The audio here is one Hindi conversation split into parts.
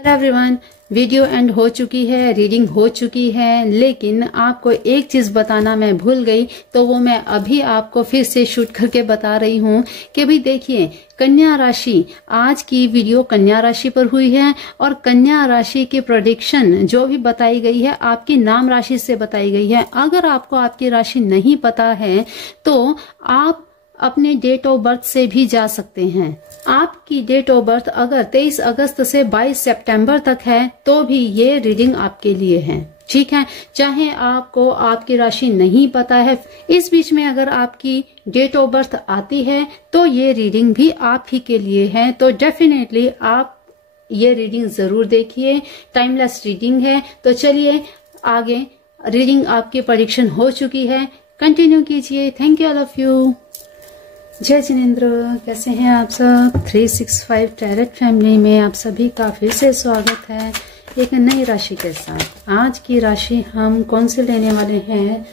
हेलो एवरीवन, वीडियो एंड हो चुकी है, रीडिंग हो चुकी है, लेकिन आपको एक चीज बताना मैं भूल गई, तो वो मैं अभी आपको फिर से शूट करके बता रही हूँ कि भाई देखिए, कन्या राशि, आज की वीडियो कन्या राशि पर हुई है और कन्या राशि की प्रेडिक्शन जो भी बताई गई है आपकी नाम राशि से बताई गई है। अगर आपको आपकी राशि नहीं पता है तो आप अपने डेट ऑफ बर्थ से भी जा सकते हैं। आपकी डेट ऑफ बर्थ अगर 23 अगस्त से 22 सितंबर तक है तो भी ये रीडिंग आपके लिए है, ठीक है। चाहे आपको आपकी राशि नहीं पता है, इस बीच में अगर आपकी डेट ऑफ बर्थ आती है तो ये रीडिंग भी आप ही के लिए है। तो डेफिनेटली आप ये रीडिंग जरूर देखिए, टाइमलेस रीडिंग है। तो चलिए आगे, रीडिंग आपकी प्रेडिक्शन हो चुकी है, कंटिन्यू कीजिए। Thank you all of you. जय जिनेंद्र, कैसे हैं आप सब? 365 टैरेट फैमिली में आप सभी का फिर से स्वागत है एक नई राशि के साथ। आज की राशि हम कौन सी लेने वाले हैं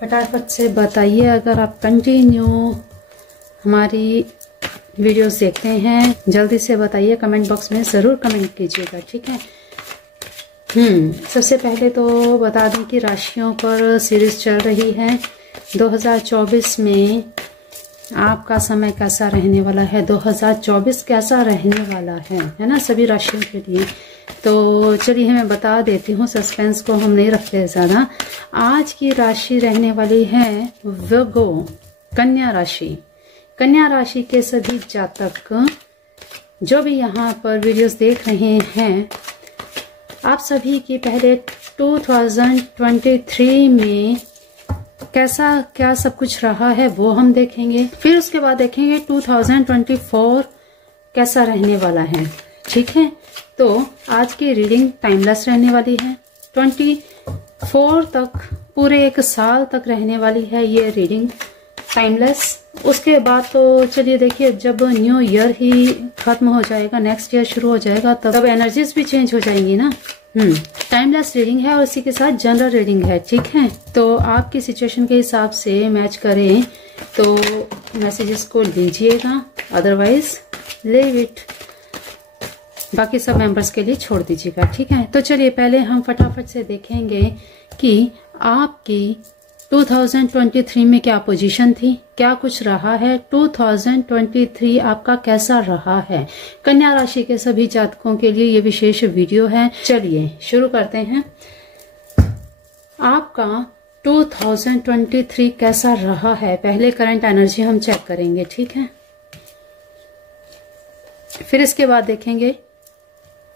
फटाफट से बताइए। अगर आप कंटिन्यू हमारी वीडियोस देखते हैं जल्दी से बताइए, कमेंट बॉक्स में ज़रूर कमेंट कीजिएगा, ठीक है। सबसे पहले तो बता दें कि राशियों पर सीरीज चल रही है। 2024 में आपका समय कैसा रहने वाला है, 2024 कैसा रहने वाला है ना, सभी राशियों के लिए। तो चलिए मैं बता देती हूँ, सस्पेंस को हम नहीं रखते ज़्यादा। आज की राशि रहने वाली है वर्गो, कन्या राशि। कन्या राशि के सभी जातक जो भी यहाँ पर वीडियोस देख रहे हैं, आप सभी की पहले 2023 में कैसा क्या सब कुछ रहा है वो हम देखेंगे, फिर उसके बाद देखेंगे 2024 कैसा रहने वाला है, ठीक है। तो आज की रीडिंग टाइमलेस रहने वाली है, 24 तक, पूरे एक साल तक रहने वाली है ये रीडिंग टाइमलेस। उसके बाद तो चलिए देखिए, जब न्यू ईयर ही खत्म हो जाएगा, नेक्स्ट ईयर शुरू हो जाएगा, तब एनर्जीज भी चेंज हो जाएंगी ना। टाइमलेस रीडिंग है और इसी के साथ जनरल रीडिंग है, ठीक है। तो आपकी सिचुएशन के हिसाब से मैच करें तो मैसेजेस को लीजिएगा, अदरवाइज लीव इट, बाकी सब मेंबर्स के लिए छोड़ दीजिएगा, ठीक है। तो चलिए पहले हम फटाफट से देखेंगे कि आपकी 2023 में क्या पोजीशन थी, क्या कुछ रहा है, 2023 आपका कैसा रहा है। कन्या राशि के सभी जातकों के लिए ये विशेष वीडियो है। चलिए शुरू करते हैं। आपका 2023 कैसा रहा है, पहले करंट एनर्जी हम चेक करेंगे, ठीक है। फिर इसके बाद देखेंगे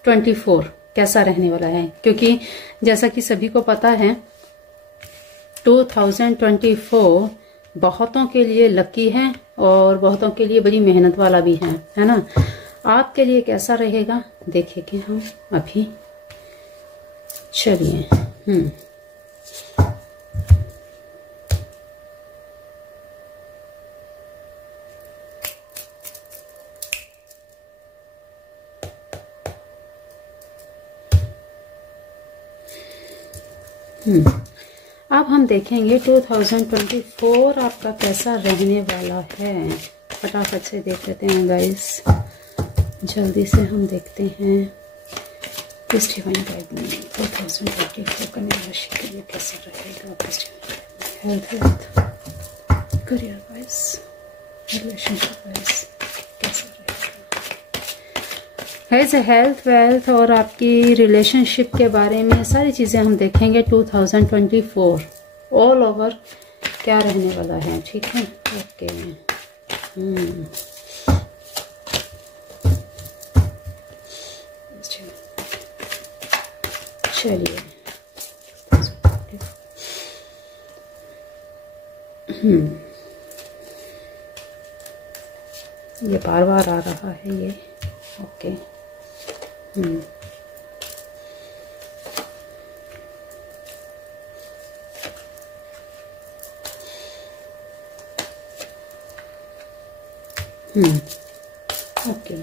24 कैसा रहने वाला है, क्योंकि जैसा कि सभी को पता है 2024 बहुतों के लिए लकी है और बहुतों के लिए बड़ी मेहनत वाला भी है ना। आपके लिए कैसा रहेगा देखेंगे हम अभी। चलिए अब हम देखेंगे 2024 आपका कैसा रहने वाला है। फटाफट से देख लेते हैं गाइस, जल्दी से हम देखते हैं। इस डिवाइन गाइड में 2024 कन्या राशि के लिए कैसा रहेगा। Health, career wise, relationship wise कैसा रहेगा। हेल्थ, वेल्थ और आपकी रिलेशनशिप के बारे में सारी चीजें हम देखेंगे। 2024 ऑल ओवर क्या रहने वाला है, ठीक है। ओके चलिए ये बार बार आ रहा है ये, ओके। ओके,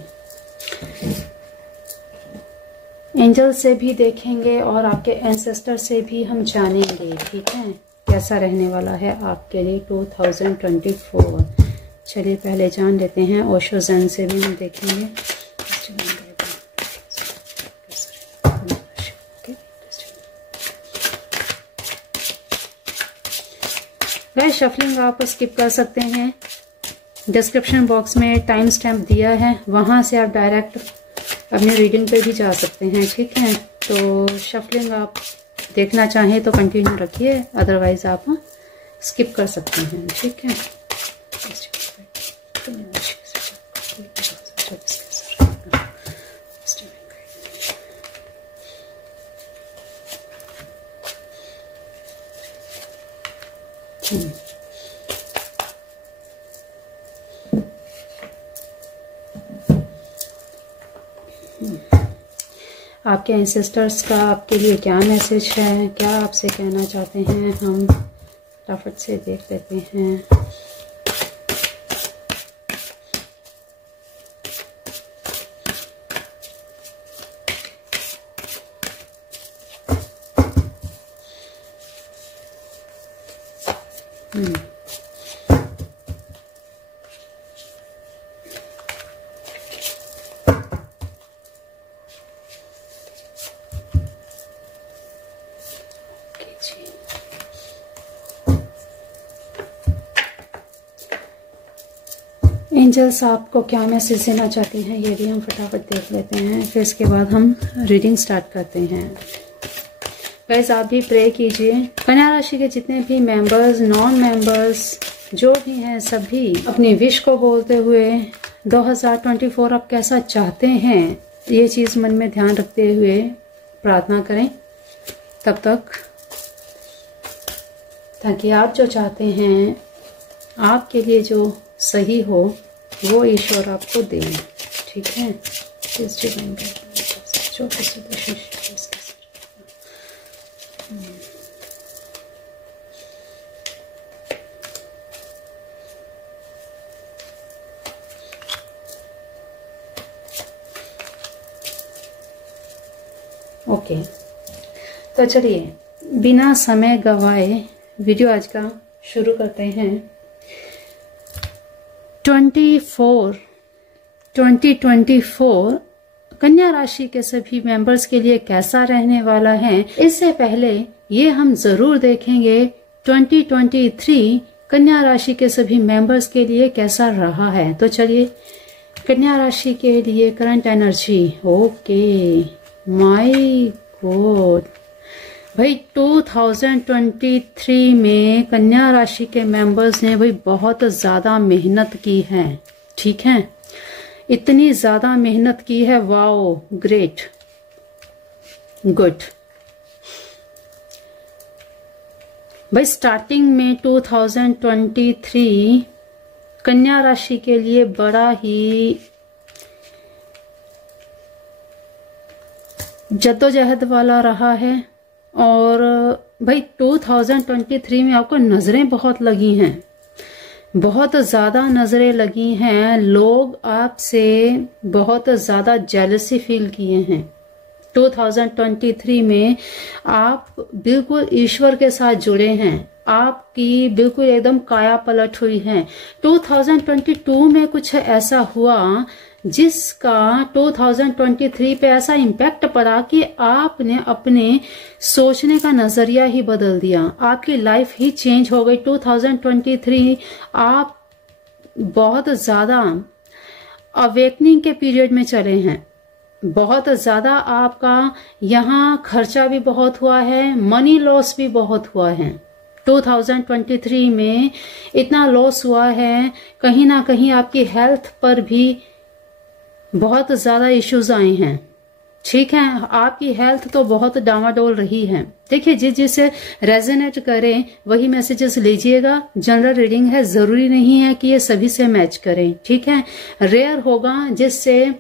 एंजल से भी देखेंगे और आपके एंसेस्टर से भी हम जानेंगे, ठीक है, कैसा रहने वाला है आपके लिए 2024। चलिए पहले जान लेते हैं, ओशो ज़ेन से भी हम देखेंगे। कैसा गाइस शफलिंग आप स्किप कर सकते हैं, डिस्क्रिप्शन बॉक्स में टाइम स्टैम्प दिया है, वहां से आप डायरेक्ट अपने रीडिंग पे भी जा सकते हैं। ठीक है, तो शफलिंग आप देखना चाहें तो कंटिन्यू रखिए, अदरवाइज आप स्किप कर सकते हैं। ठीक है, आपके एंसेस्टर्स का आपके लिए क्या मैसेज है, क्या आपसे कहना चाहते हैं, हम फटाफट से देख लेते हैं। एंजल्स आपको क्या मैसेज देना चाहते हैं, ये भी हम फटाफट देख लेते हैं, फिर इसके बाद हम रीडिंग स्टार्ट करते हैं। गाइस आप भी प्रे कीजिए, कन्या राशि के जितने भी मेंबर्स, नॉन मेंबर्स जो भी हैं, सभी अपनी विश को बोलते हुए 2024 आप कैसा चाहते हैं ये चीज मन में ध्यान रखते हुए प्रार्थना करें तब तक, ताकि आप जो चाहते हैं, आपके लिए जो सही हो वो ईश्वर आपको दे। ठीक है, ओके, तो चलिए बिना समय गवाए वीडियो आज का शुरू करते हैं। 2024 कन्या राशि के सभी मेंबर्स के लिए कैसा रहने वाला है, इससे पहले ये हम जरूर देखेंगे 2023 कन्या राशि के सभी मेंबर्स के लिए कैसा रहा है। तो चलिए कन्या राशि के लिए current energy. Okay my God भाई, 2023 में कन्या राशि के मेंबर्स ने भाई बहुत ज्यादा मेहनत की है। ठीक है, इतनी ज्यादा मेहनत की है, वाओ ग्रेट गुड। भाई स्टार्टिंग में 2023 कन्या राशि के लिए बड़ा ही जद्दोजहद वाला रहा है, और भाई 2023 में आपको नजरें बहुत लगी हैं, बहुत ज्यादा नजरें लगी हैं, लोग आपसे बहुत ज्यादा जेलसी फील किए हैं। 2023 में आप बिल्कुल ईश्वर के साथ जुड़े हैं, आपकी बिल्कुल एकदम काया पलट हुई है। 2022 में कुछ ऐसा हुआ जिसका 2023 पे ऐसा इम्पैक्ट पड़ा कि आपने अपने सोचने का नजरिया ही बदल दिया, आपकी लाइफ ही चेंज हो गई। 2023 आप बहुत ज्यादा अवेकनिंग के पीरियड में चले हैं, बहुत ज्यादा आपका यहाँ खर्चा भी बहुत हुआ है, मनी लॉस भी बहुत हुआ है। 2023 में इतना लॉस हुआ है, कहीं ना कहीं आपकी हेल्थ पर भी बहुत ज्यादा इश्यूज आए हैं। ठीक है, आपकी हेल्थ तो बहुत डामाडोल रही है। देखिए जिससे रेजोनेट करें वही मैसेजेस लीजिएगा, जनरल रीडिंग है, जरूरी नहीं है कि ये सभी से मैच करें। ठीक है, रेयर होगा जिससे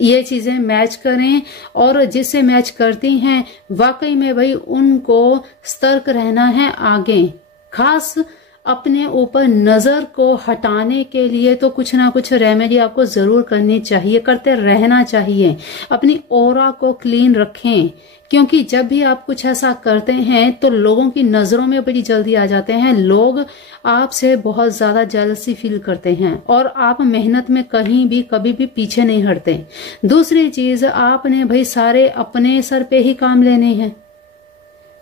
ये चीजें मैच करें, और जिससे मैच करती हैं वाकई में भाई उनको सतर्क रहना है आगे। खास अपने ऊपर नजर को हटाने के लिए तो कुछ ना कुछ रेमेडी आपको जरूर करनी चाहिए, करते रहना चाहिए। अपनी ऑरा को क्लीन रखें, क्योंकि जब भी आप कुछ ऐसा करते हैं तो लोगों की नजरों में बड़ी जल्दी आ जाते हैं, लोग आपसे बहुत ज्यादा जेलसी फील करते हैं, और आप मेहनत में कहीं भी कभी भी पीछे नहीं हटते। दूसरी चीज, आपने भाई सारे अपने सर पे ही काम लेने हैं,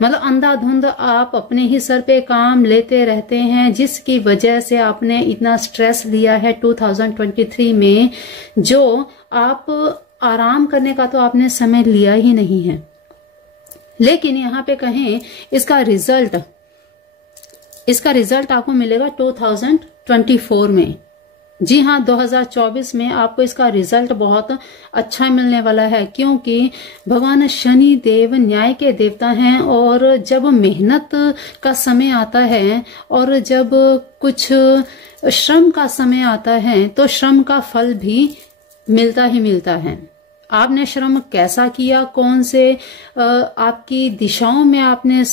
मतलब अंधाधुंध आप अपने ही सर पे काम लेते रहते हैं, जिसकी वजह से आपने इतना स्ट्रेस लिया है 2023 में, जो आप आराम करने का तो आपने समय लिया ही नहीं है। लेकिन यहाँ पे कहें इसका रिजल्ट आपको मिलेगा 2024 में। जी हाँ, 2024 में आपको इसका रिजल्ट बहुत अच्छा मिलने वाला है, क्योंकि भगवान शनि देव न्याय के देवता हैं, और जब मेहनत का समय आता है और जब कुछ श्रम का समय आता है तो श्रम का फल भी मिलता ही मिलता है। आपने श्रम कैसा किया, कौन से आपकी दिशाओं में आपने,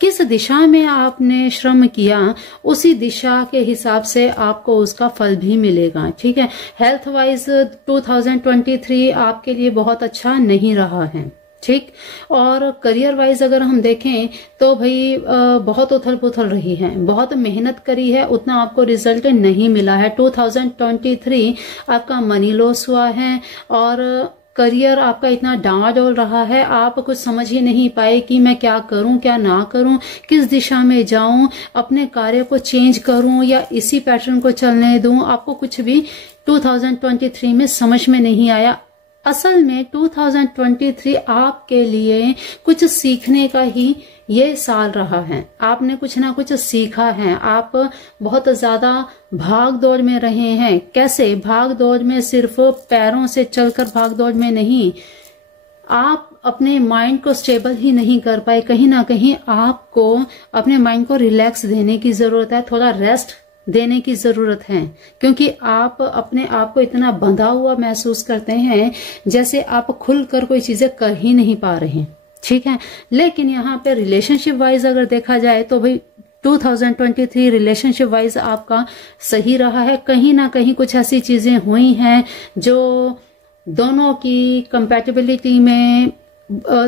किस दिशा में आपने श्रम किया, उसी दिशा के हिसाब से आपको उसका फल भी मिलेगा। ठीक है। हेल्थ वाइज 2023 आपके लिए बहुत अच्छा नहीं रहा है। ठीक। और करियर वाइज अगर हम देखें तो भाई बहुत उथल पुथल रही है, बहुत मेहनत करी है, उतना आपको रिजल्ट नहीं मिला है। 2023 आपका मनी लॉस हुआ है, और करियर आपका इतना डामाडोल रहा है, आप कुछ समझ ही नहीं पाए कि मैं क्या करूं, क्या ना करूं, किस दिशा में जाऊं, अपने कार्य को चेंज करूं या इसी पैटर्न को चलने दूं। आपको कुछ भी 2023 में समझ में नहीं आया। असल में 2023 आपके लिए कुछ सीखने का ही ये साल रहा है। आपने कुछ ना कुछ सीखा है। आप बहुत ज्यादा भाग दौड़ में रहे हैं। कैसे भाग दौड़ में? सिर्फ पैरों से चलकर भाग दौड़ में नहीं, आप अपने माइंड को स्टेबल ही नहीं कर पाए। कहीं ना कहीं आपको अपने माइंड को रिलैक्स देने की जरूरत है, थोड़ा रेस्ट देने की जरूरत है, क्योंकि आप अपने आप को इतना बंधा हुआ महसूस करते हैं जैसे आप खुलकर कोई चीजें कर ही नहीं पा रहे। ठीक है। लेकिन यहाँ पे रिलेशनशिप वाइज अगर देखा जाए तो भाई 2023 रिलेशनशिप वाइज आपका सही रहा है। कहीं ना कहीं कुछ ऐसी चीजें हुई हैं जो दोनों की कंपैटिबिलिटी में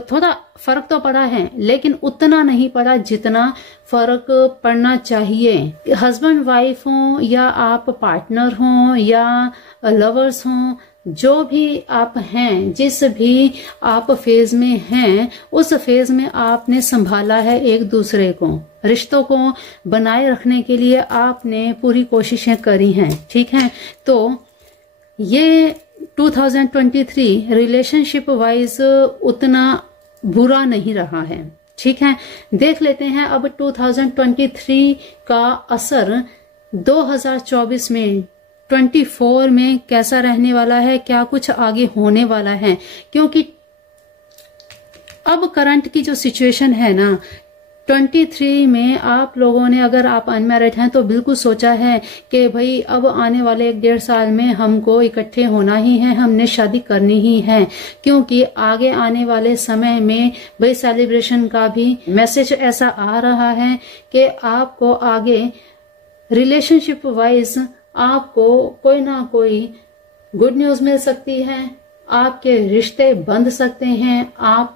थोड़ा फर्क तो पड़ा है, लेकिन उतना नहीं पड़ा जितना फर्क पड़ना चाहिए। हस्बैंड वाइफ हो या आप पार्टनर हो या लवर्स हो, जो भी आप हैं, जिस भी आप फेज में हैं, उस फेज में आपने संभाला है एक दूसरे को। रिश्तों को बनाए रखने के लिए आपने पूरी कोशिशें करी हैं। ठीक है। तो ये 2023 रिलेशनशिप वाइज उतना बुरा नहीं रहा है। ठीक है। देख लेते हैं अब 2023 का असर 2024 में 24 में कैसा रहने वाला है, क्या कुछ आगे होने वाला है। क्योंकि अब करंट की जो सिचुएशन है ना, 23 में आप लोगों ने, अगर आप अनमैरिड हैं तो बिल्कुल सोचा है कि भाई अब आने वाले 1-1.5 साल में हमको इकट्ठे होना ही है, हमने शादी करनी ही है, क्योंकि आगे आने वाले समय में भाई सेलिब्रेशन का भी मैसेज ऐसा आ रहा है कि आपको आगे रिलेशनशिप वाइज आपको कोई ना कोई गुड न्यूज मिल सकती है, आपके रिश्ते बंध सकते हैं, आप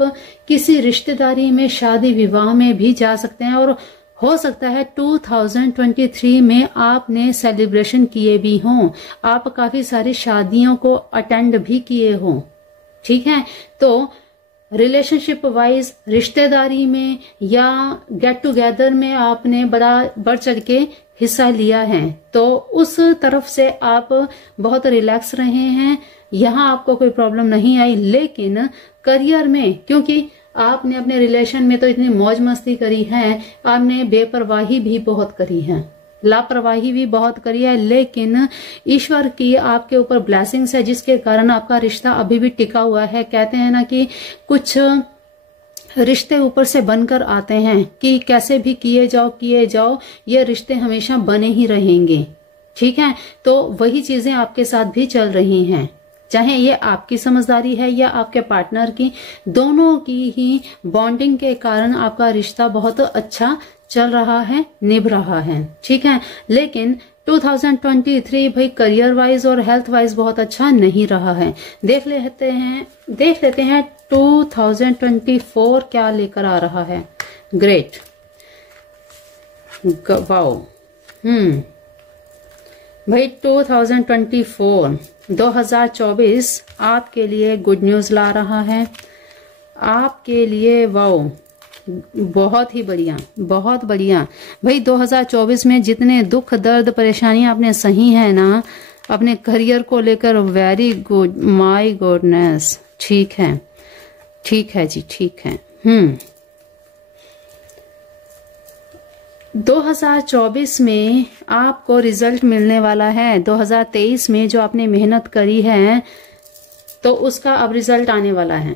किसी रिश्तेदारी में शादी विवाह में भी जा सकते हैं, और हो सकता है 2023 में आपने सेलिब्रेशन किए भी हों, आप काफी सारी शादियों को अटेंड भी किए हों। ठीक है। तो रिलेशनशिप वाइज रिश्तेदारी में या गेट टुगेदर में आपने बड़ा बढ़ चढ़ के हिस्सा लिया है, तो उस तरफ से आप बहुत रिलैक्स रहे हैं, यहाँ आपको कोई प्रॉब्लम नहीं आई। लेकिन करियर में, क्योंकि आपने अपने रिलेशन में तो इतनी मौज मस्ती करी है, आपने बेपरवाही भी बहुत करी है, लापरवाही भी बहुत करी है, लेकिन ईश्वर की आपके ऊपर ब्लेसिंग्स है जिसके कारण आपका रिश्ता अभी भी टिका हुआ है। कहते हैं ना कि कुछ रिश्ते ऊपर से बनकर आते हैं कि कैसे भी किए जाओ ये रिश्ते हमेशा बने ही रहेंगे। ठीक है। तो वही चीजें आपके साथ भी चल रही हैं, चाहे ये आपकी समझदारी है या आपके पार्टनर की, दोनों की ही बॉन्डिंग के कारण आपका रिश्ता बहुत अच्छा चल रहा है, निभ रहा है। ठीक है। लेकिन 2023 भाई करियर वाइज और हेल्थ वाइज बहुत अच्छा नहीं रहा है। देख लेते हैं 2024 क्या लेकर आ रहा है। Great, wow. भाई 2024 आपके लिए गुड न्यूज ला रहा है, आपके लिए। वाओ, बहुत ही बढ़िया, बहुत बढ़िया भाई। 2024 में जितने दुख दर्द परेशानियां आपने सही है ना अपने करियर को लेकर, वेरी गुड, माय गुडनेस। ठीक है, ठीक है जी, ठीक है। 2024 में आपको रिजल्ट मिलने वाला है। 2023 में जो आपने मेहनत करी है तो उसका अब रिजल्ट आने वाला है।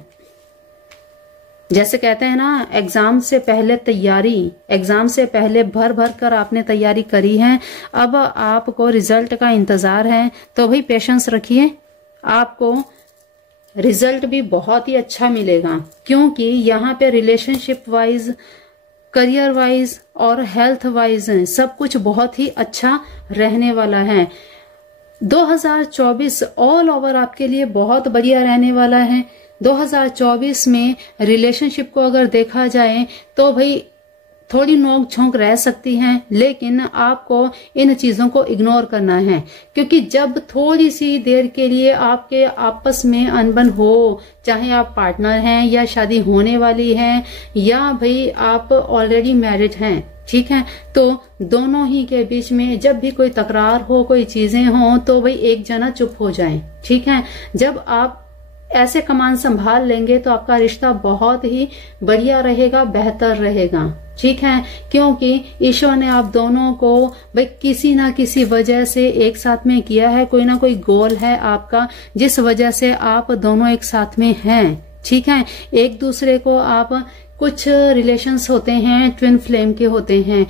जैसे कहते हैं ना, एग्जाम से पहले तैयारी, एग्जाम से पहले भर भर कर आपने तैयारी करी है, अब आपको रिजल्ट का इंतजार है। तो भाई पेशेंस रखिए, आपको रिजल्ट भी बहुत ही अच्छा मिलेगा, क्योंकि यहाँ पे रिलेशनशिप वाइज, करियर वाइज और हेल्थ वाइज सब कुछ बहुत ही अच्छा रहने वाला है। 2024 ऑल ओवर आपके लिए बहुत बढ़िया रहने वाला है। 2024 में रिलेशनशिप को अगर देखा जाए तो भाई थोड़ी नोक झोंक रह सकती है, लेकिन आपको इन चीजों को इग्नोर करना है, क्योंकि जब थोड़ी सी देर के लिए आपके आपस में अनबन हो, चाहे आप पार्टनर हैं या शादी होने वाली है या भाई आप ऑलरेडी मैरिड हैं, ठीक है, तो दोनों ही के बीच में जब भी कोई तकरार हो, कोई चीजें हो, तो भाई एक जना चुप हो जाए। ठीक है, जब आप ऐसे कमान संभाल लेंगे तो आपका रिश्ता बहुत ही बढ़िया रहेगा, बेहतर रहेगा। ठीक है, क्योंकि ईश्वर ने आप दोनों को भाई किसी ना किसी वजह से एक साथ में किया है, कोई ना कोई गोल है आपका जिस वजह से आप दोनों एक साथ में हैं। ठीक है, एक दूसरे को आप, कुछ रिलेशंस होते हैं ट्विन फ्लेम के होते हैं,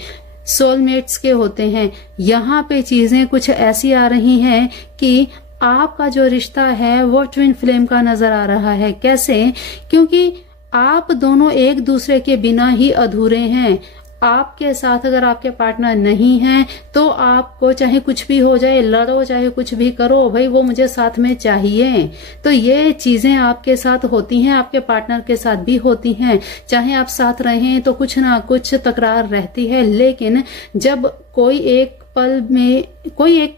सोलमेट्स के होते हैं। यहाँ पे चीजें कुछ ऐसी आ रही हैं कि आपका जो रिश्ता है वो ट्विन फ्लेम का नजर आ रहा है। कैसे? क्योंकि आप दोनों एक दूसरे के बिना ही अधूरे हैं। आपके साथ अगर आपके पार्टनर नहीं है तो आपको चाहे कुछ भी हो जाए, लड़ो चाहे कुछ भी करो, भाई वो मुझे साथ में चाहिए। तो ये चीजें आपके साथ होती हैं, आपके पार्टनर के साथ भी होती हैं। चाहे आप साथ रहें तो कुछ ना कुछ तकरार रहती है, लेकिन जब कोई एक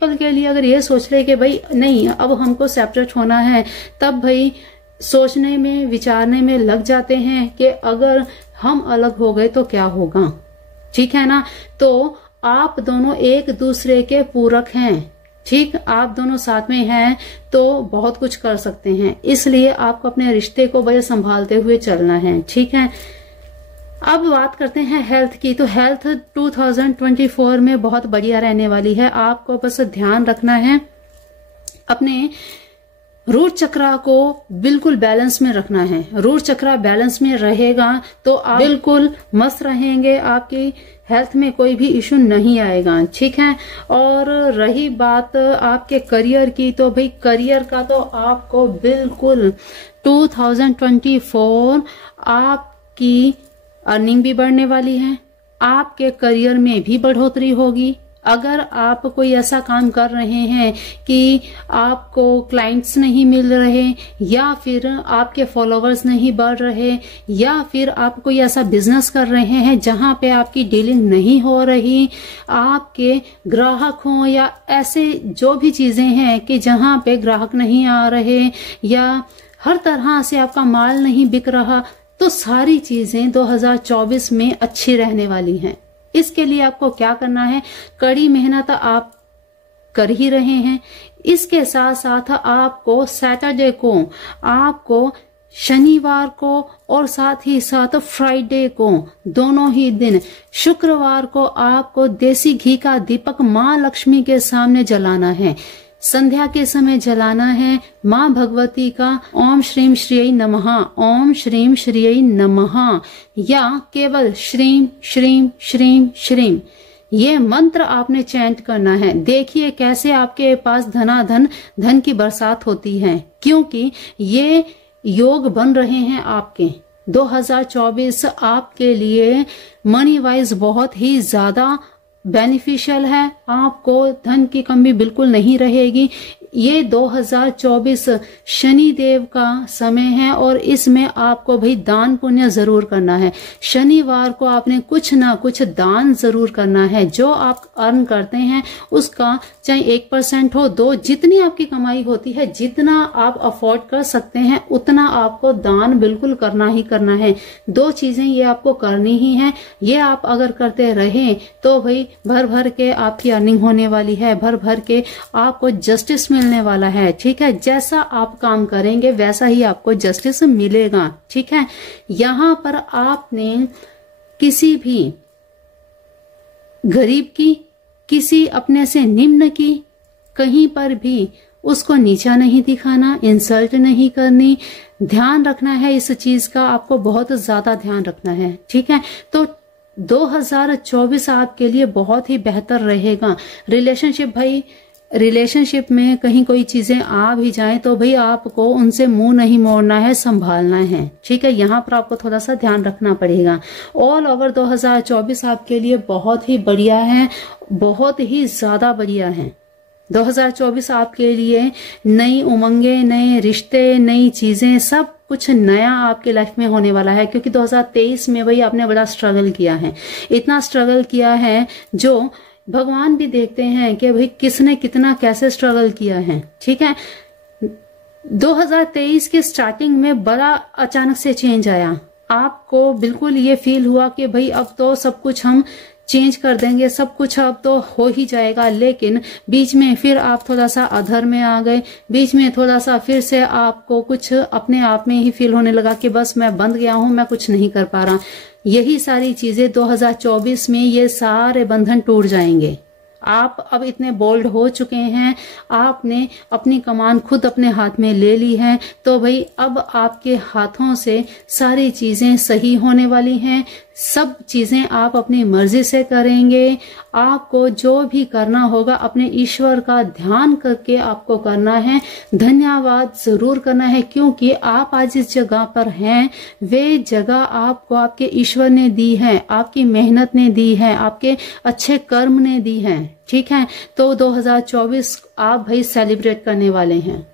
पल के लिए अगर ये सोच ले कि भाई नहीं अब हमको सेपरेट होना है, तब भाई सोचने में, विचारने में लग जाते हैं कि अगर हम अलग हो गए तो क्या होगा। ठीक है ना, तो आप दोनों एक दूसरे के पूरक हैं। ठीक, आप दोनों साथ में हैं तो बहुत कुछ कर सकते हैं, इसलिए आपको अपने रिश्ते को बड़े संभालते हुए चलना है। ठीक है, अब बात करते हैं हेल्थ की। तो हेल्थ 2024 में बहुत बढ़िया रहने वाली है। आपको बस ध्यान रखना है, अपने रूट चक्रा को बिल्कुल बैलेंस में रखना है। रूट चक्रा बैलेंस में रहेगा तो आप बिल्कुल मस्त रहेंगे, आपकी हेल्थ में कोई भी इश्यू नहीं आएगा। ठीक है, और रही बात आपके करियर की, तो भाई करियर का तो आपको बिल्कुल 2024 आपकी अर्निंग भी बढ़ने वाली है, आपके करियर में भी बढ़ोतरी होगी। अगर आप कोई ऐसा काम कर रहे हैं कि आपको क्लाइंट्स नहीं मिल रहे, या फिर आपके फॉलोवर्स नहीं बढ़ रहे, या फिर आप कोई ऐसा बिजनेस कर रहे हैं जहां पे आपकी डीलिंग नहीं हो रही, आपके ग्राहक हों या ऐसे जो भी चीजें हैं कि जहां पे ग्राहक नहीं आ रहे या हर तरह से आपका माल नहीं बिक रहा, तो सारी चीजें 2024 में अच्छी रहने वाली हैं। इसके लिए आपको क्या करना है, कड़ी मेहनत आप कर ही रहे हैं। इसके साथ साथ आपको सैटरडे को, आपको शनिवार को और साथ ही साथ फ्राइडे को, दोनों ही दिन, शुक्रवार को आपको देसी घी का दीपक माँ लक्ष्मी के सामने जलाना है। संध्या के समय जलाना है माँ भगवती का ओम श्रीम श्रीय नमः, ओम श्रीम श्रीय नमः, या केवल श्रीम श्रीम श्रीम श्रीम, ये मंत्र आपने चैंट करना है। देखिए कैसे आपके पास धनाधन, धन की बरसात होती है, क्योंकि ये योग बन रहे हैं आपके। 2024 आपके लिए मनी वाइज बहुत ही ज्यादा बेनिफिशियल है। आपको धन की कमी बिल्कुल नहीं रहेगी। ये 2024 शनि देव का समय है और इसमें आपको भाई दान पुण्य जरूर करना है। शनिवार को आपने कुछ ना कुछ दान जरूर करना है। जो आप अर्न करते हैं उसका चाहे 1% हो, 2, जितनी आपकी कमाई होती है, जितना आप अफोर्ड कर सकते हैं उतना आपको दान बिल्कुल करना ही करना है। 2 चीजें ये आपको करनी ही है। ये आप अगर करते रहें तो भाई भर भर के आपकी अर्निंग होने वाली है, भर भर के आपको जस्टिस मिलने वाला है। ठीक है, जैसा आप काम करेंगे वैसा ही आपको जस्टिस मिलेगा। ठीक है, यहां पर आपने किसी भी गरीब की, किसी अपने से निम्न की, कहीं पर भी उसको नीचा नहीं दिखाना, इंसल्ट नहीं करनी। ध्यान रखना है इस चीज का, आपको बहुत ज्यादा ध्यान रखना है। ठीक है, तो 2024 आपके लिए बहुत ही बेहतर रहेगा। रिलेशनशिप में कहीं कोई चीजें आ भी जाएं तो भाई आपको उनसे मुंह नहीं मोड़ना है, संभालना है। ठीक है, यहाँ पर आपको थोड़ा सा ध्यान रखना पड़ेगा। ऑल ओवर 2024 आपके लिए बहुत ही बढ़िया है, बहुत ही ज्यादा बढ़िया है। 2024 आपके लिए नई उमंगे, नए रिश्ते, नई चीजें, सब कुछ नया आपके लाइफ में होने वाला है। क्योंकि 2023 में भाई आपने बड़ा स्ट्रगल किया है, इतना स्ट्रगल किया है जो भगवान भी देखते हैं कि भाई किसने कितना कैसे स्ट्रगल किया है। ठीक है, 2023 के स्टार्टिंग में बड़ा अचानक से चेंज आया। आपको बिल्कुल ये फील हुआ कि भाई अब तो सब कुछ हम चेंज कर देंगे, सब कुछ अब तो हो ही जाएगा। लेकिन बीच में फिर आप थोड़ा सा अधर में आ गए, बीच में थोड़ा सा फिर से आपको कुछ अपने आप में ही फील होने लगा कि बस मैं बंध गया हूं, मैं कुछ नहीं कर पा रहा। यही सारी चीजें 2024 में ये सारे बंधन टूट जाएंगे। आप अब इतने बोल्ड हो चुके हैं, आपने अपनी कमान खुद अपने हाथ में ले ली है, तो भाई अब आपके हाथों से सारी चीजें सही होने वाली हैं। सब चीजें आप अपनी मर्जी से करेंगे। आपको जो भी करना होगा अपने ईश्वर का ध्यान करके आपको करना है, धन्यवाद जरूर करना है। क्योंकि आप आज इस जगह पर हैं, वे जगह आपको आपके ईश्वर ने दी है, आपकी मेहनत ने दी है, आपके अच्छे कर्म ने दी है। ठीक है, तो 2024 आप भाई सेलिब्रेट करने वाले हैं।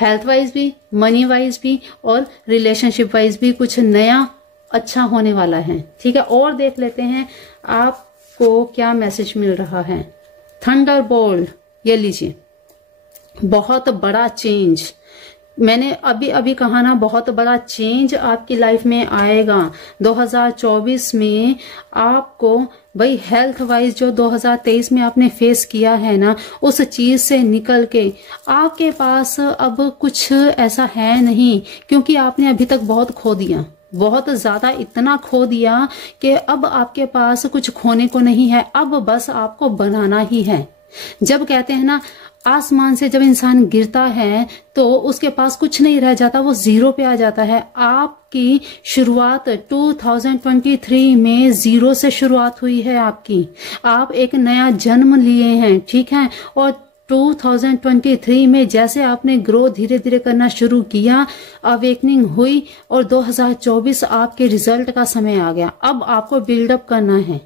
हेल्थ वाइज भी, मनी वाइज भी और रिलेशनशिप वाइज भी कुछ नया अच्छा होने वाला है। ठीक है, और देख लेते हैं आपको क्या मैसेज मिल रहा है। थंडरबोल्ट, ये लीजिए, बहुत बड़ा चेंज। मैंने अभी अभी कहा ना, बहुत बड़ा चेंज आपकी लाइफ में आएगा 2024 में। आपको भाई हेल्थ वाइज जो 2023 में आपने फेस किया है ना, उस चीज से निकल के आपके पास अब कुछ ऐसा है नहीं। क्योंकि आपने अभी तक बहुत खो दिया, बहुत ज्यादा, इतना खो दिया कि अब आपके पास कुछ खोने को नहीं है। अब बस आपको बनाना ही है। जब कहते हैं ना, आसमान से जब इंसान गिरता है तो उसके पास कुछ नहीं रह जाता, वो जीरो पे आ जाता है। आपकी शुरुआत 2023 में जीरो से शुरुआत हुई है आपकी। आप एक नया जन्म लिए हैं। ठीक है, और 2023 में जैसे आपने ग्रो धीरे धीरे करना शुरू किया, अवेकनिंग हुई और 2024 आपके रिजल्ट का समय आ गया। अब आपको बिल्डअप करना है।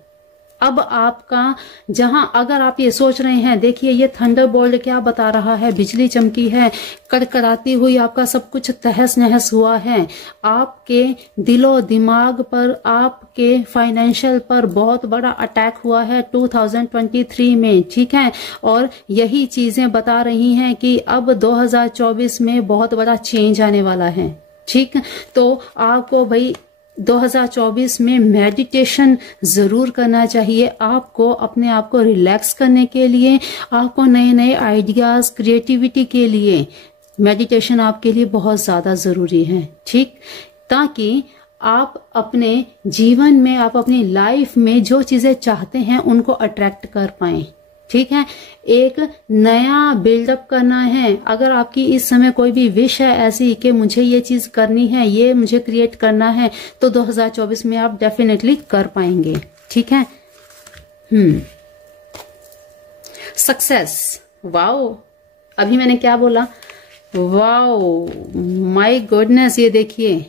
अब आपका जहां, अगर आप ये सोच रहे हैं, देखिए ये थंडरबोल्ट क्या बता रहा है, बिजली चमकी है, कड़कड़ाती हुई आपका सब कुछ तहस नहस हुआ है। आपके दिलो दिमाग पर, आपके फाइनेंशियल पर बहुत बड़ा अटैक हुआ है 2023 में। ठीक है, और यही चीजें बता रही हैं कि अब 2024 में बहुत बड़ा चेंज आने वाला है। ठीक, तो आपको भाई 2024 में मेडिटेशन जरूर करना चाहिए। आपको अपने आप को रिलैक्स करने के लिए, आपको नए नए आइडियाज, क्रिएटिविटी के लिए मेडिटेशन आपके लिए बहुत ज्यादा जरूरी है। ठीक, ताकि आप अपने जीवन में, आप अपनी लाइफ में जो चीजें चाहते हैं उनको अट्रैक्ट कर पाएं। ठीक है, एक नया बिल्डअप करना है। अगर आपकी इस समय कोई भी विश है ऐसी कि मुझे ये चीज करनी है, ये मुझे क्रिएट करना है, तो 2024 में आप डेफिनेटली कर पाएंगे। ठीक है, सक्सेस, वाओ, अभी मैंने क्या बोला, वाओ माय गुडनेस, ये देखिए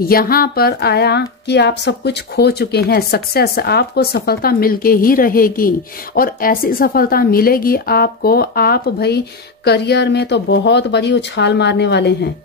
यहाँ पर आया कि आप सब कुछ खो चुके हैं। सक्सेस, आपको सफलता मिलके ही रहेगी और ऐसी सफलता मिलेगी आपको, आप भाई करियर में तो बहुत बड़ी उछाल मारने वाले हैं।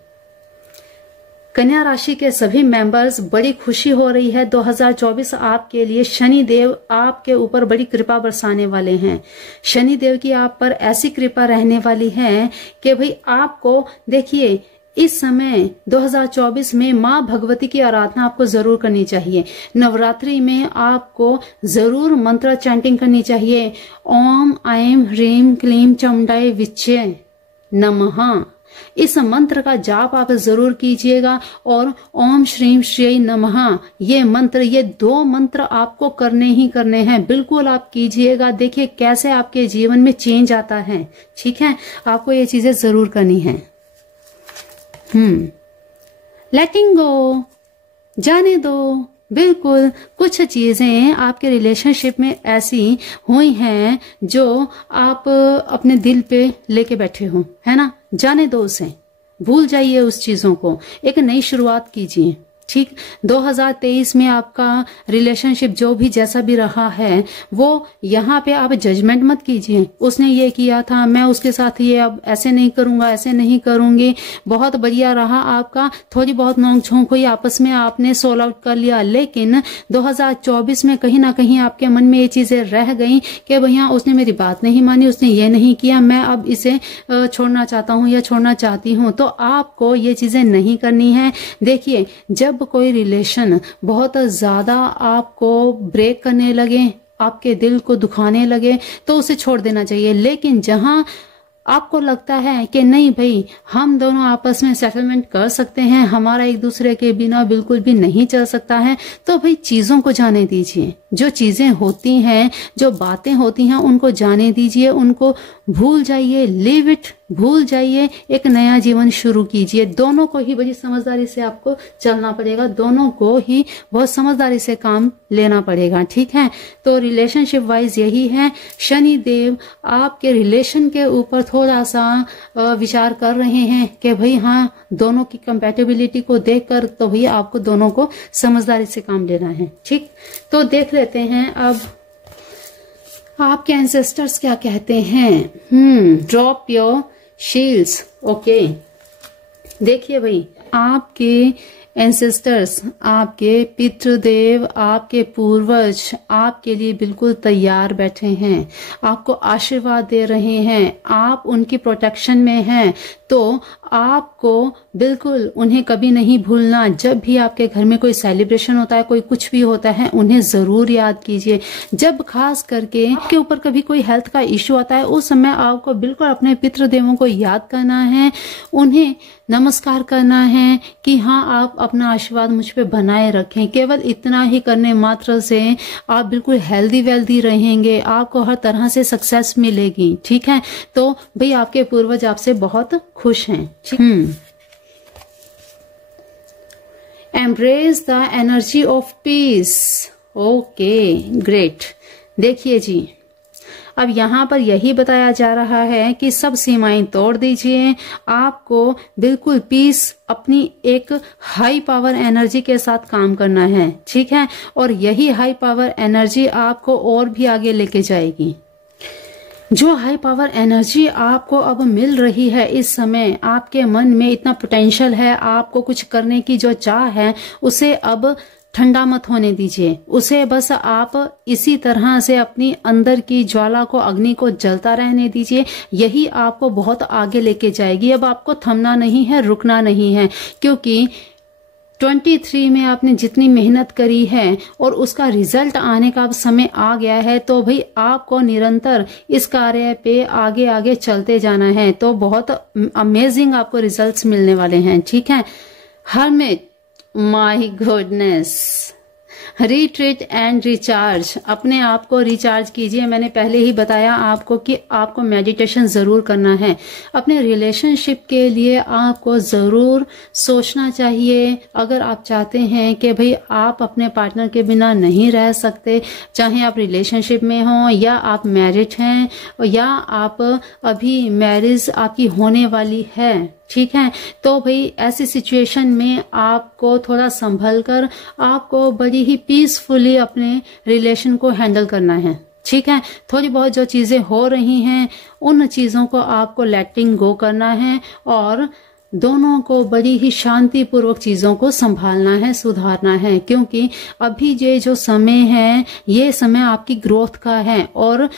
कन्या राशि के सभी मेंबर्स, बड़ी खुशी हो रही है। 2024 आपके लिए शनि देव आपके ऊपर बड़ी कृपा बरसाने वाले हैं। शनि देव की आप पर ऐसी कृपा रहने वाली है कि भाई आपको देखिए इस समय 2024 में माँ भगवती की आराधना आपको जरूर करनी चाहिए। नवरात्रि में आपको जरूर मंत्र चैंटिंग करनी चाहिए। ओम ऐं ह्रीं क्लीं चामुंडाय विच्चे नमः, इस मंत्र का जाप आप जरूर कीजिएगा। और ओम श्रीं श्री नमः, ये मंत्र, ये 2 मंत्र आपको करने ही करने हैं, बिल्कुल आप कीजिएगा। देखिए कैसे आपके जीवन में चेंज आता है। ठीक है, आपको ये चीजें जरूर करनी है। लेटिंग गो, जाने दो। बिल्कुल कुछ चीजें आपके रिलेशनशिप में ऐसी हुई हैं जो आप अपने दिल पे लेके बैठे हो, है ना, जाने दो उसे, भूल जाइए उस चीजों को, एक नई शुरुआत कीजिए। ठीक, 2023 में आपका रिलेशनशिप जो भी जैसा भी रहा है वो यहाँ पे आप जजमेंट मत कीजिए। उसने ये किया था, मैं उसके साथ ये अब ऐसे नहीं करूंगा, ऐसे नहीं करूंगी। बहुत बढ़िया रहा आपका, थोड़ी बहुत नोक झोंक हुई आपस में, आपने सोल्व आउट कर लिया। लेकिन 2024 में कहीं ना कहीं आपके मन में ये चीजें रह गई कि भैया उसने मेरी बात नहीं मानी, उसने ये नहीं किया, मैं अब इसे छोड़ना चाहता हूँ या छोड़ना चाहती हूँ। तो आपको ये चीजें नहीं करनी है। देखिए जब कोई रिलेशन बहुत ज्यादा आपको ब्रेक करने लगे, आपके दिल को दुखाने लगे, तो उसे छोड़ देना चाहिए। लेकिन जहां आपको लगता है कि नहीं भाई हम दोनों आपस में सेटलमेंट कर सकते हैं, हमारा एक दूसरे के बिना बिल्कुल भी नहीं चल सकता है, तो भाई चीजों को जाने दीजिए। जो चीजें होती हैं, जो बातें होती हैं, उनको जाने दीजिए, उनको भूल जाइए, लीव इट, भूल जाइए, एक नया जीवन शुरू कीजिए। दोनों को ही बड़ी समझदारी से आपको चलना पड़ेगा, दोनों को ही बहुत समझदारी से काम लेना पड़ेगा। ठीक है, तो रिलेशनशिप वाइज यही है। शनि देव आपके रिलेशन के ऊपर थोड़ा सा विचार कर रहे हैं कि भाई हाँ, दोनों की कंपैटिबिलिटी को देखकर तो भाई आपको दोनों को समझदारी से काम लेना है। ठीक, तो देख लेते हैं अब आपके एंसेस्टर्स क्या कहते हैं। Drop your shields. ओके, देखिए भाई आपके एंसेस्टर्स, आपके पितृदेव, आपके पूर्वज आपके लिए बिल्कुल तैयार बैठे हैं, आपको आशीर्वाद दे रहे हैं, आप उनकी प्रोटेक्शन में हैं। तो आपको बिल्कुल उन्हें कभी नहीं भूलना। जब भी आपके घर में कोई सेलिब्रेशन होता है, कोई कुछ भी होता है, उन्हें जरूर याद कीजिए। जब खास करके आपके ऊपर कभी कोई हेल्थ का इश्यू आता है, उस समय आपको बिल्कुल अपने पितृदेवों को याद करना है, उन्हें नमस्कार करना है कि हाँ आप अपना आशीर्वाद मुझ पे बनाए रखें। केवल इतना ही करने मात्र से आप बिल्कुल हेल्दी वेल्दी रहेंगे, आपको हर तरह से सक्सेस मिलेगी। ठीक है, तो भाई आपके पूर्वज आपसे बहुत खुश हैं। Embrace the energy of peace. Okay, great. देखिए जी, अब यहाँ पर यही बताया जा रहा है कि सब सीमाएं तोड़ दीजिए। आपको बिल्कुल पीस, अपनी एक हाई पावर एनर्जी के साथ काम करना है। ठीक है, और यही हाई पावर एनर्जी आपको और भी आगे लेके जाएगी। जो हाई पावर एनर्जी आपको अब मिल रही है इस समय, आपके मन में इतना पोटेंशियल है, आपको कुछ करने की जो चाह है, उसे अब ठंडा मत होने दीजिए। उसे बस आप इसी तरह से अपनी अंदर की ज्वाला को, अग्नि को जलता रहने दीजिए। यही आपको बहुत आगे लेके जाएगी। अब आपको थमना नहीं है, रुकना नहीं है, क्योंकि 23 में आपने जितनी मेहनत करी है और उसका रिजल्ट आने का अब समय आ गया है, तो भाई आपको निरंतर इस कार्य पे आगे आगे चलते जाना है। तो बहुत अमेजिंग आपको रिजल्ट्स मिलने वाले हैं। ठीक है, hermit, my goodness, retreat and recharge. अपने आप को रिचार्ज कीजिए। मैंने पहले ही बताया आपको कि आपको मेडिटेशन जरूर करना है। अपने रिलेशनशिप के लिए आपको जरूर सोचना चाहिए। अगर आप चाहते हैं कि भाई आप अपने पार्टनर के बिना नहीं रह सकते, चाहे आप रिलेशनशिप में हो या आप मैरिड हैं या आप अभी मैरिज आपकी होने वाली है, ठीक है। तो भाई ऐसी सिचुएशन में आपको थोड़ा संभल कर आपको बड़ी ही पीसफुली अपने रिलेशन को हैंडल करना है, ठीक है। थोड़ी बहुत जो चीजें हो रही हैं उन चीजों को आपको लेटिंग गो करना है और दोनों को बड़ी ही शांतिपूर्वक चीजों को संभालना है, सुधारना है, क्योंकि अभी ये जो समय है ये समय आपकी ग्रोथ का है और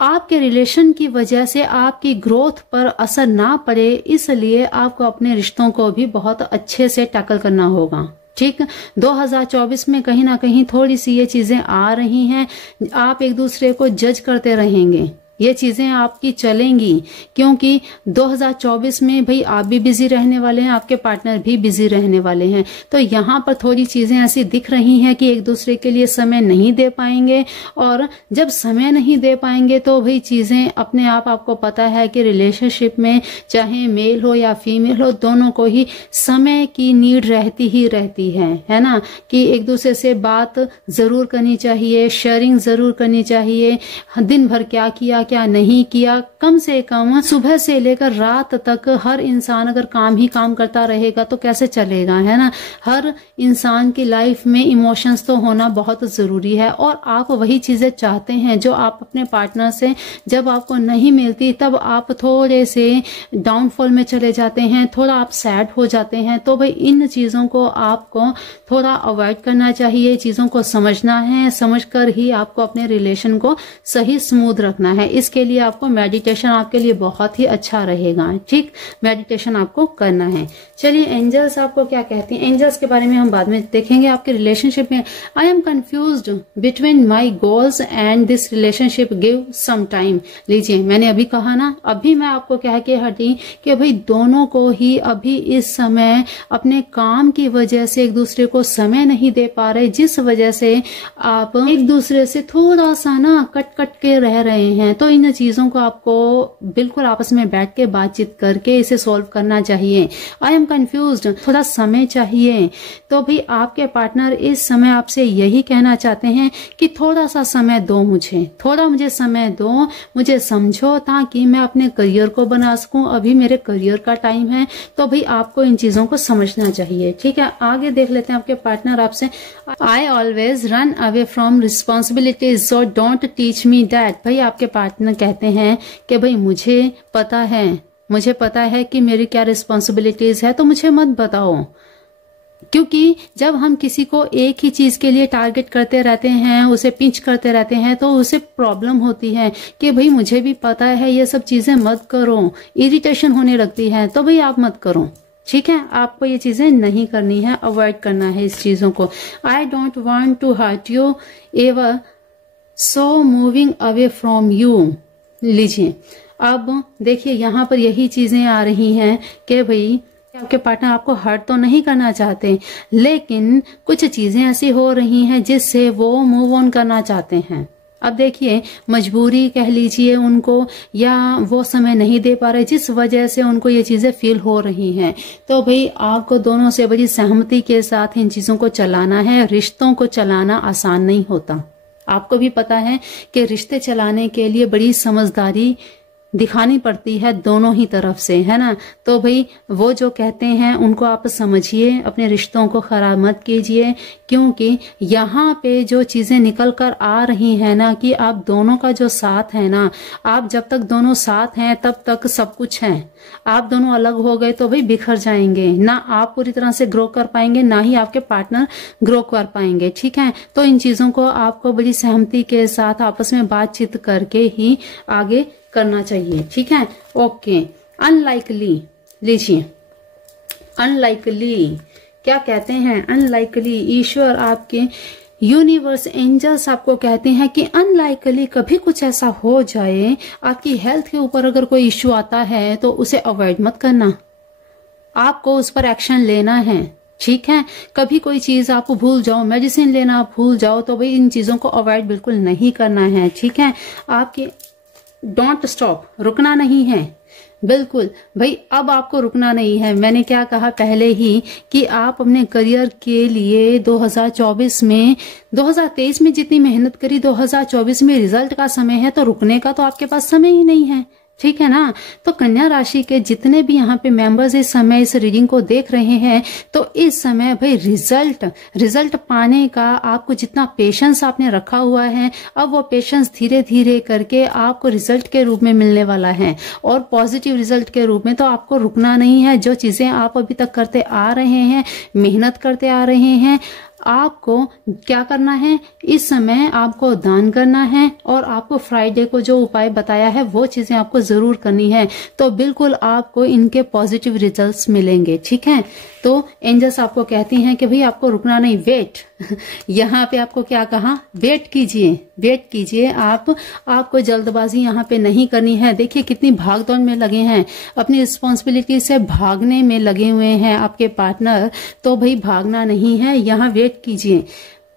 आपके रिलेशन की वजह से आपकी ग्रोथ पर असर ना पड़े इसलिए आपको अपने रिश्तों को भी बहुत अच्छे से टैकल करना होगा, ठीक। 2024 में कहीं ना कहीं थोड़ी सी ये चीजें आ रही हैं, आप एक दूसरे को जज करते रहेंगे, ये चीजें आपकी चलेंगी, क्योंकि 2024 में भाई आप भी बिजी रहने वाले हैं, आपके पार्टनर भी बिजी रहने वाले हैं। तो यहाँ पर थोड़ी चीजें ऐसी दिख रही हैं कि एक दूसरे के लिए समय नहीं दे पाएंगे और जब समय नहीं दे पाएंगे तो भाई चीजें अपने आप, आपको पता है कि रिलेशनशिप में चाहे मेल हो या फीमेल हो दोनों को ही समय की नीड रहती ही रहती है ना, कि एक दूसरे से बात जरूर करनी चाहिए, शेयरिंग जरूर करनी चाहिए, दिन भर क्या किया क्या नहीं किया, कम से कम सुबह से लेकर रात तक हर इंसान अगर काम ही काम करता रहेगा तो कैसे चलेगा, है ना। हर इंसान की लाइफ में इमोशंस तो होना बहुत जरूरी है और आप वही चीजें चाहते हैं जो आप अपने पार्टनर से जब आपको नहीं मिलती तब आप थोड़े से डाउनफॉल में चले जाते हैं, थोड़ा आप सैड हो जाते हैं। तो भाई इन चीजों को आपको थोड़ा अवॉइड करना चाहिए, चीजों को समझना है, समझकर ही आपको अपने रिलेशन को सही स्मूथ रखना है। इसके लिए आपको मेडिटेशन आपके लिए बहुत ही अच्छा रहेगा, ठीक। मेडिटेशन आपको करना है। चलिए एंजल्स आपको क्या कहती हैं, एंजल्स के बारे में हम बाद में देखेंगे। आपके रिलेशनशिप में I am confused between my goals and this relationship, give some time. लीजिए मैंने अभी कहा ना, अभी मैं आपको कह के हटी कि भाई दोनों को ही अभी इस समय अपने काम की वजह से एक दूसरे को समय नहीं दे पा रहे, जिस वजह से आप एक दूसरे से थोड़ा सा ना कट कट के रह रहे हैं। तो इन चीजों को आपको बिल्कुल आपस में बैठ के बातचीत करके इसे सॉल्व करना चाहिए। आई एम कंफ्यूज्ड, थोड़ा समय चाहिए। तो भाई आपके पार्टनर इस समय आपसे यही कहना चाहते हैं कि थोड़ा सा समय दो मुझे, थोड़ा मुझे समय दो, मुझे समझो ताकि मैं अपने करियर को बना सकूं, अभी मेरे करियर का टाइम है। तो भाई आपको इन चीजों को समझना चाहिए, ठीक है। आगे देख लेते हैं आपके पार्टनर आपसे, I always run away from responsibilities so don't teach me that. भाई आपके पार्टनर कहते हैं कि भाई मुझे पता है कि मेरी क्या रिस्पॉन्सिबिलिटीज है, तो मुझे मत बताओ। क्योंकि जब हम किसी को एक ही चीज के लिए टारगेट करते रहते हैं, उसे पिंच करते रहते हैं, तो उसे प्रॉब्लम होती है कि भाई मुझे भी पता है ये सब चीजें मत करो, इरिटेशन होने लगती है। तो भाई आप मत करो, ठीक है। आपको ये चीजें नहीं करनी है, अवॉइड करना है इस चीजों को। I don't want to hurt you ever so moving away from you. लीजिए अब देखिए यहाँ पर यही चीजें आ रही हैं कि भाई आपके पार्टनर आपको हर्ट तो नहीं करना चाहते, लेकिन कुछ चीजें ऐसी हो रही हैं जिससे वो मूव ऑन करना चाहते हैं। अब देखिए मजबूरी कह लीजिए उनको, या वो समय नहीं दे पा रहे जिस वजह से उनको ये चीजें फील हो रही हैं। तो भाई आपको दोनों से बड़ी सहमति के साथ इन चीजों को चलाना है। रिश्तों को चलाना आसान नहीं होता, आपको भी पता है कि रिश्ते चलाने के लिए बड़ी समझदारी दिखानी पड़ती है दोनों ही तरफ से, है ना। तो भाई वो जो कहते हैं उनको आप समझिए, अपने रिश्तों को खराब मत कीजिए, क्योंकि यहाँ पे जो चीजें निकल कर आ रही है ना कि आप दोनों का जो साथ है ना, आप जब तक दोनों साथ हैं तब तक सब कुछ है। आप दोनों अलग हो गए तो भाई बिखर जाएंगे, ना आप पूरी तरह से ग्रो कर पाएंगे, ना ही आपके पार्टनर ग्रो कर पाएंगे, ठीक है। तो इन चीजों को आपको बड़ी सहमति के साथ आपस में बातचीत करके ही आगे करना चाहिए, ठीक है। Okay, unlikely. लीजिए अनलाइकली क्या कहते हैं, अनलाइकली ईश्वर आपके यूनिवर्स एंजल्स आपको कहते हैं कि अनलाइकली कभी कुछ ऐसा हो जाए, आपकी हेल्थ के ऊपर अगर कोई इश्यू आता है तो उसे अवॉइड मत करना, आपको उस पर एक्शन लेना है, ठीक है। कभी कोई चीज आप भूल जाओ, मेडिसिन लेना आप भूल जाओ, तो भाई इन चीजों को अवॉइड बिल्कुल नहीं करना है, ठीक है। आपके डोंट स्टॉप, रुकना नहीं है, बिल्कुल भाई अब आपको रुकना नहीं है। मैंने क्या कहा पहले ही कि आप अपने करियर के लिए 2024 में 2023 में जितनी मेहनत करी, 2024 में रिजल्ट का समय है, तो रुकने का तो आपके पास समय ही नहीं है, ठीक है ना। तो कन्या राशि के जितने भी यहाँ पे मेंबर्स इस समय इस रीडिंग को देख रहे हैं, तो इस समय भाई रिजल्ट पाने का आपको जितना पेशेंस आपने रखा हुआ है, अब वो पेशेंस धीरे धीरे करके आपको रिजल्ट के रूप में मिलने वाला है, और पॉजिटिव रिजल्ट के रूप में। तो आपको रुकना नहीं है। जो चीजें आप अभी तक करते आ रहे हैं, मेहनत करते आ रहे हैं, आपको क्या करना है, इस समय आपको दान करना है, और आपको फ्राइडे को जो उपाय बताया है वो चीजें आपको जरूर करनी है। तो बिल्कुल आपको इनके पॉजिटिव रिजल्ट्स मिलेंगे। ठीक है। तो एंजल्स आपको कहती हैं कि भाई आपको रुकना नहीं, वेट। यहाँ पे आपको क्या कहा, वेट कीजिए आपको जल्दबाजी यहाँ पे नहीं करनी है। देखिए कितनी भागदौड़ में लगे हैं, अपनी रिस्पॉन्सिबिलिटी से भागने में लगे हुए हैं आपके पार्टनर। तो भाई भागना नहीं है, यहाँ वेट कीजिए,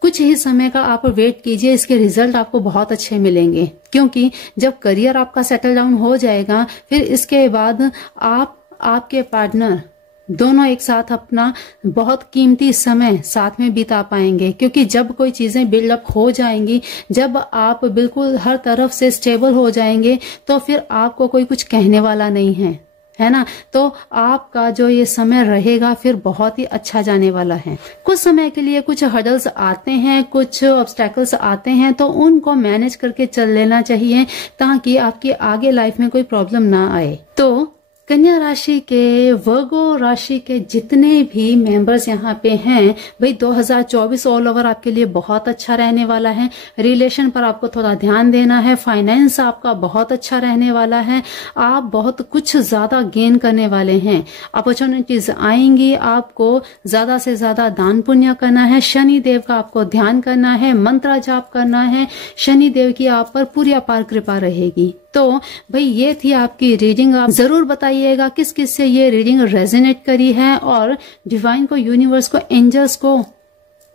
कुछ ही समय का आप वेट कीजिए। इसके रिजल्ट आपको बहुत अच्छे मिलेंगे, क्योंकि जब करियर आपका सेटल डाउन हो जाएगा, फिर इसके बाद आपके पार्टनर दोनों एक साथ अपना बहुत कीमती समय साथ में बिता पाएंगे। क्योंकि जब कोई चीजें बिल्डअप हो जाएंगी, जब आप बिल्कुल हर तरफ से स्टेबल हो जाएंगे, तो फिर आपको कोई कुछ कहने वाला नहीं है ना। तो आपका जो ये समय रहेगा फिर बहुत ही अच्छा जाने वाला है। कुछ समय के लिए कुछ हर्डल्स आते हैं, कुछ ऑब्स्टेकल्स आते हैं, तो उनको मैनेज करके चल लेना चाहिए, ताकि आपकी आगे लाइफ में कोई प्रॉब्लम ना आए। तो कन्या राशि के, वर्गो राशि के जितने भी मेंबर्स यहाँ पे हैं, भाई 2024 ऑल ओवर आपके लिए बहुत अच्छा रहने वाला है। रिलेशन पर आपको थोड़ा ध्यान देना है। फाइनेंस आपका बहुत अच्छा रहने वाला है। आप बहुत कुछ ज्यादा गेन करने वाले हैं। अपॉर्चुनिटीज आएंगी, आपको ज्यादा से ज्यादा दान पुण्य करना है। शनि देव का आपको ध्यान करना है, मंत्र जाप करना है। शनि देव की आप पर पूरी अपार कृपा रहेगी। तो भाई ये थी आपकी रीडिंग। आप जरूर बताइएगा किस किस से ये रीडिंग रेजोनेट करी है, और डिवाइन को, यूनिवर्स को, एंजल्स को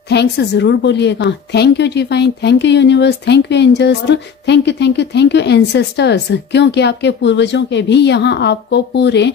थैंक्स जरूर बोलिएगा। Thank you divine, thank you universe, thank you angels, thank you ancestors, क्योंकि आपके पूर्वजों के भी यहाँ आपको पूरे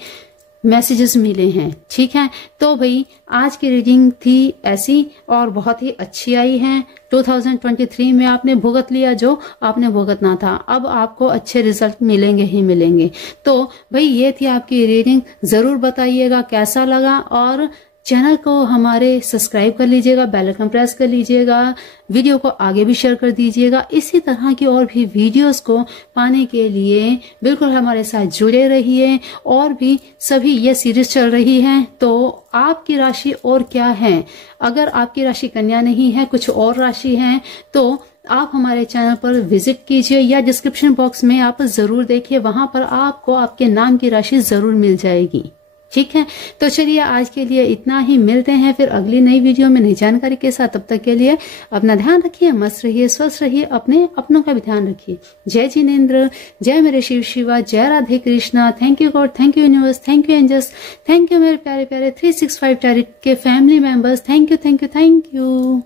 मैसेजेस मिले हैं। ठीक है। तो भाई आज की रीडिंग थी ऐसी, और बहुत ही अच्छी आई है। 2023 में आपने भुगत लिया जो आपने भुगतना था, अब आपको अच्छे रिजल्ट मिलेंगे ही मिलेंगे। तो भाई ये थी आपकी रीडिंग। जरूर बताइएगा कैसा लगा, और चैनल को हमारे सब्सक्राइब कर लीजिएगा, बेल आइकन प्रेस कर लीजिएगा, वीडियो को आगे भी शेयर कर दीजिएगा। इसी तरह की और भी वीडियोस को पाने के लिए बिल्कुल हमारे साथ जुड़े रहिए। और भी सभी ये सीरीज चल रही है। तो आपकी राशि और क्या है, अगर आपकी राशि कन्या नहीं है, कुछ और राशि है, तो आप हमारे चैनल पर विजिट कीजिए, या डिस्क्रिप्शन बॉक्स में आप जरूर देखिए, वहां पर आपको आपके नाम की राशि जरूर मिल जाएगी। ठीक है। तो चलिए आज के लिए इतना ही, मिलते हैं फिर अगली नई वीडियो में नई जानकारी के साथ। तब तक के लिए अपना ध्यान रखिए, मस्त रहिए, स्वस्थ रहिए, अपनों का भी ध्यान रखिए। जय जिनेन्द्र, जय मेरे शिव शिवा, जय Radhe Krishna. Thank you God, thank you universe, thank you angels, thank you मेरे प्यारे प्यारे 365 टैरोट के फैमिली मेंबर्स। Thank you.